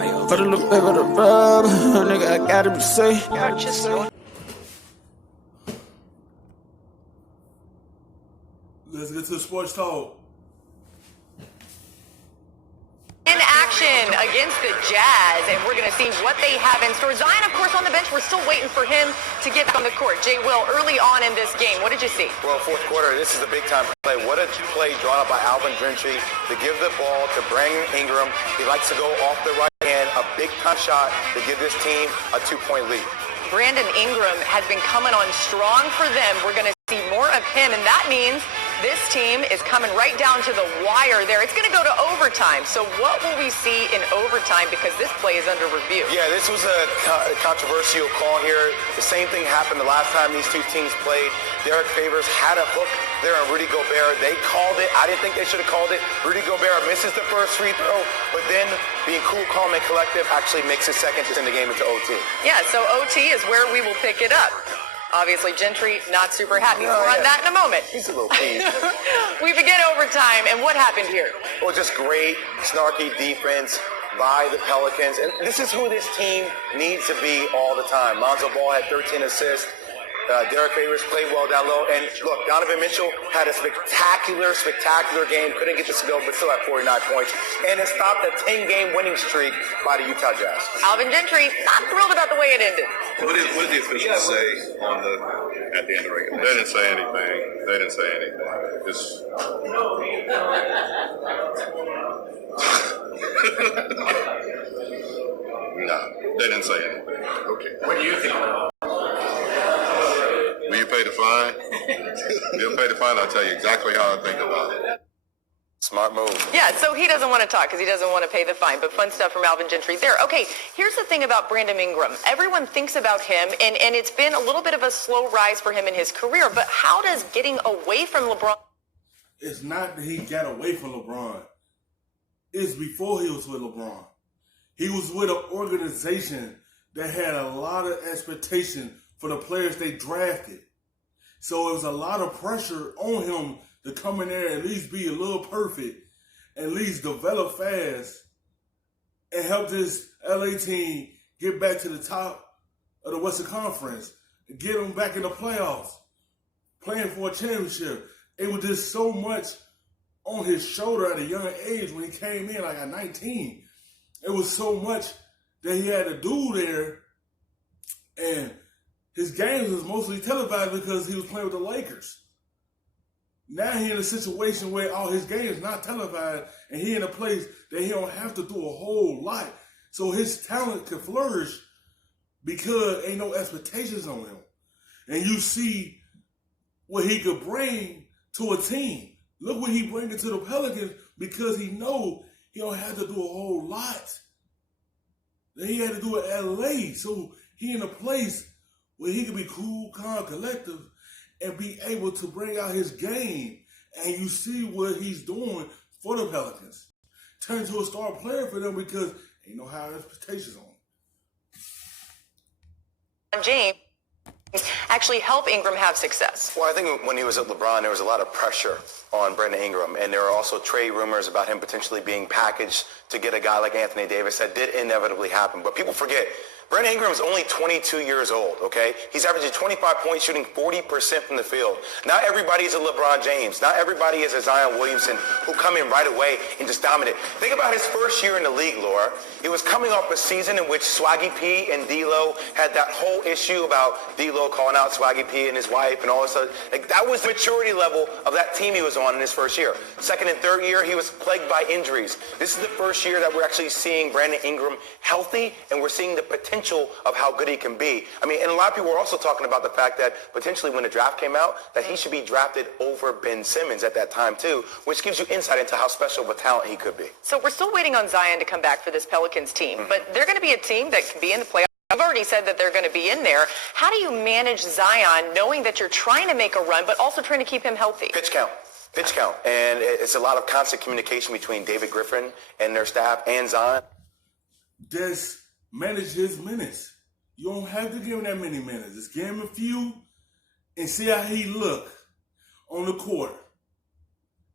Put a little bit of the rub, nigga, I gotta be safe. Let's get to the sports talk. In action against the Jazz, and we're going to see what they have in store. Zion, of course, on the bench. We're still waiting for him to get on the court. Jay Will, early on in this game, what did you see? Well, fourth quarter, this is a big-time play. What a play drawn up by Alvin Gentry to give the ball to Brandon Ingram. He likes to go off the right hand, a big-time shot to give this team a two-point lead. Brandon Ingram has been coming on strong for them. We're going to see more of him, and that means this team is coming right down to the wire there. It's going to go to overtime. So what will we see in overtime? Because this play is under review. Yeah, this was a controversial call here. The same thing happened the last time these two teams played. Derek Favors had a hook there on Rudy Gobert. They called it. I didn't think they should have called it. Rudy Gobert misses the first free throw, but then being cool, calm, and collective actually makes it second to send the game into OT. Yeah, so OT is where we will pick it up. Obviously, Gentry not super happy. More on that in a moment. He's a little teased. We begin overtime, and what happened here? Well, just great, snarky defense by the Pelicans. And this is who this team needs to be all the time. Lonzo Ball had 13 assists. Derek Favors played well down low. And look, Donovan Mitchell had a spectacular game. Couldn't get this to go, but still had 49 points. And it stopped a 10-game winning streak by the Utah Jazz. Alvin Gentry not thrilled about the way it ended. What did the officials say at the end of the regular? They didn't say anything. Just no, they didn't say anything. Okay. What do you think? Will you pay the fine? You'll pay the fine. I'll tell you exactly how I think about it. Smart move. Yeah, so he doesn't want to talk because he doesn't want to pay the fine, but fun stuff from Alvin Gentry there. Okay, here's the thing about Brandon Ingram. Everyone thinks about him, and it's been a little bit of a slow rise for him in his career, but how does getting away from LeBron... It's not that he got away from LeBron. It's before he was with LeBron. He was with an organization that had a lot of expectation for the players they drafted. So it was a lot of pressure on him to come in there and at least be a little perfect, at least develop fast, and help this LA team get back to the top of the Western Conference, and get them back in the playoffs, playing for a championship. It was just so much on his shoulder at a young age when he came in, like at 19. It was so much that he had to do there, and his games was mostly televised because he was playing with the Lakers. Now he in a situation where all his games not televised, and he in a place that he don't have to do a whole lot. So his talent can flourish because ain't no expectations on him. And you see what he could bring to a team. Look what he bring to the Pelicans because he know he don't have to do a whole lot. Then he had to do it at LA. So he in a place where he can be cool, calm, collective, and be able to bring out his game. And you see what he's doing for the Pelicans. Turn to a star player for them because ain't no high expectations on him. James actually help Ingram have success? Well, I think when he was at LeBron, there was a lot of pressure on Brandon Ingram, and there were also trade rumors about him potentially being packaged to get a guy like Anthony Davis. That did inevitably happen, but people forget, Brandon Ingram is only 22 years old, okay? He's averaging 25 points, shooting 40% from the field. Not everybody is a LeBron James. Not everybody is a Zion Williamson who come in right away and just dominate. Think about his first year in the league, Laura. It was coming off a season in which Swaggy P and D-Lo had that whole issue about D-Lo calling out Swaggy P and his wife and all this stuff. Like, that was the maturity level of that team he was on in his first year. Second and third year, he was plagued by injuries. This is the first year that we're actually seeing Brandon Ingram healthy, and we're seeing the potential of how good he can be. I mean, and a lot of people were also talking about the fact that potentially when the draft came out, that he should be drafted over Ben Simmons at that time too, which gives you insight into how special of a talent he could be. So we're still waiting on Zion to come back for this Pelicans team, but they're going to be a team that can be in the playoffs. I've already said that they're going to be in there. How do you manage Zion knowing that you're trying to make a run, but also trying to keep him healthy? Pitch count. And it's a lot of constant communication between David Griffin and their staff and Zion. Just manage his minutes. You don't have to give him that many minutes. Just give him a few and see how he look on the court.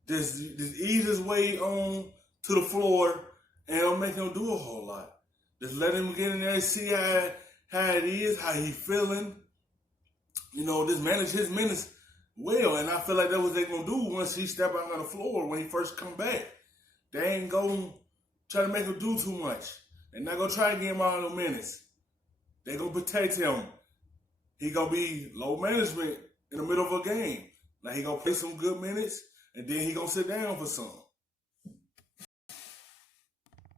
Just ease his way on to the floor and it'll make him do a whole lot. Just let him get in there and see how it is, how he feeling. Just manage his minutes well. And I feel like that's what they're going to do once he step out on the floor when he first come back. They ain't going to try to make him do too much. They're not going to try to get him all the minutes. They're going to protect him. He going to be low management in the middle of a game. Like he going to play some good minutes, and then he going to sit down for some.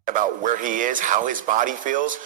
About where he is, how his body feels.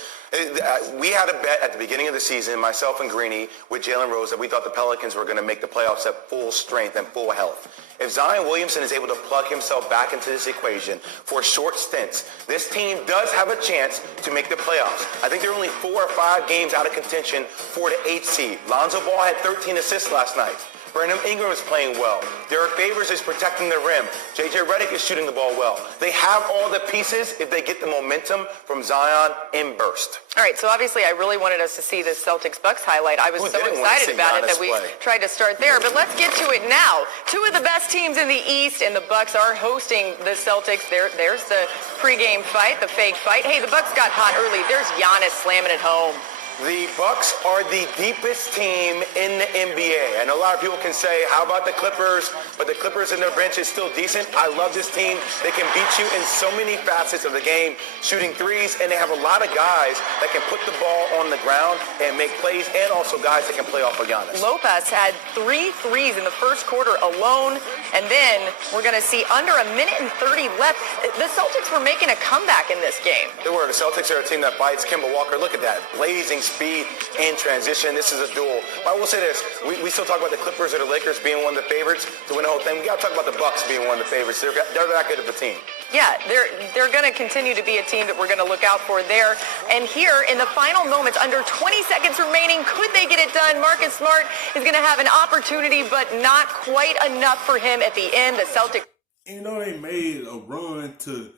We had a bet at the beginning of the season, myself and Greeny, with Jalen Rose, that we thought the Pelicans were going to make the playoffs at full strength and full health. If Zion Williamson is able to plug himself back into this equation for short stints, this team does have a chance to make the playoffs. I think they're only 4 or 5 games out of contention for the 8th seed. Lonzo Ball had 13 assists last night. Brandon Ingram is playing well. Derek Favors is protecting the rim. JJ Redick is shooting the ball well. They have all the pieces if they get the momentum from Zion in burst. All right, so obviously I really wanted us to see this Celtics-Bucks highlight. I was so excited about it that we tried to start there. But let's get to it now. 2 of the best teams in the East, and the Bucks are hosting the Celtics. There's the pregame fight, the fake fight. Hey, the Bucks got hot early. There's Giannis slamming it home. The Bucks are the deepest team in the NBA. I know a lot of people can say, how about the Clippers? But the Clippers and their bench is still decent. I love this team. They can beat you in so many facets of the game, shooting threes, and they have a lot of guys that can put the ball on the ground and make plays, and also guys that can play off of Giannis. Lopez had 3 threes in the first quarter alone, and then we're going to see under 1 minute and 30 left. The Celtics were making a comeback in this game. They were. The Celtics are a team that bites. Kemba Walker, look at that. Blazing speed and transition. This is a duel. But I will say this. We still talk about the Clippers or the Lakers being one of the favorites to win the whole thing. We got to talk about the Bucks being one of the favorites. They're that good of a team. Yeah, they're going to continue to be a team that we're going to look out for there. And here, in the final moments, under 20 seconds remaining, could they get it done? Marcus Smart is going to have an opportunity, but not quite enough for him at the end. The Celtics. They made a run to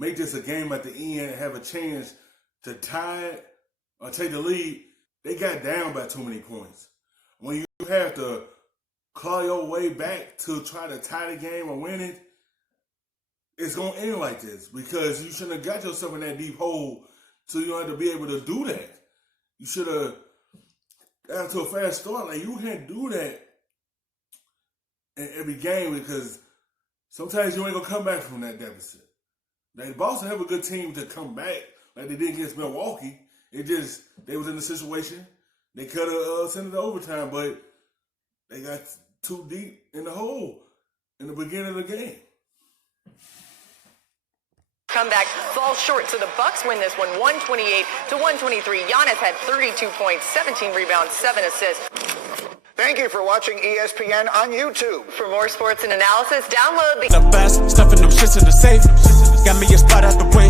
make this a game at the end and have a chance to tie it or take the lead. They got down by too many points. When you have to claw your way back to try to tie the game or win it, it's going to end like this because you shouldn't have got yourself in that deep hole so you don't have to be able to do that. You should have got to a fast start. Like, you can't do that in every game because sometimes you ain't going to come back from that deficit. Like, Boston have a good team to come back like they did against Milwaukee. It just, they was in the situation. They could have sent it to overtime, but they got too deep in the hole in the beginning of the game. Comeback falls short, so the Bucks win this one 128-123. Giannis had 32 points, 17 rebounds, 7 assists. Thank you for watching ESPN on YouTube. For more sports and analysis, download the The best stuff in them shits in the safe. Got me a spot out the way.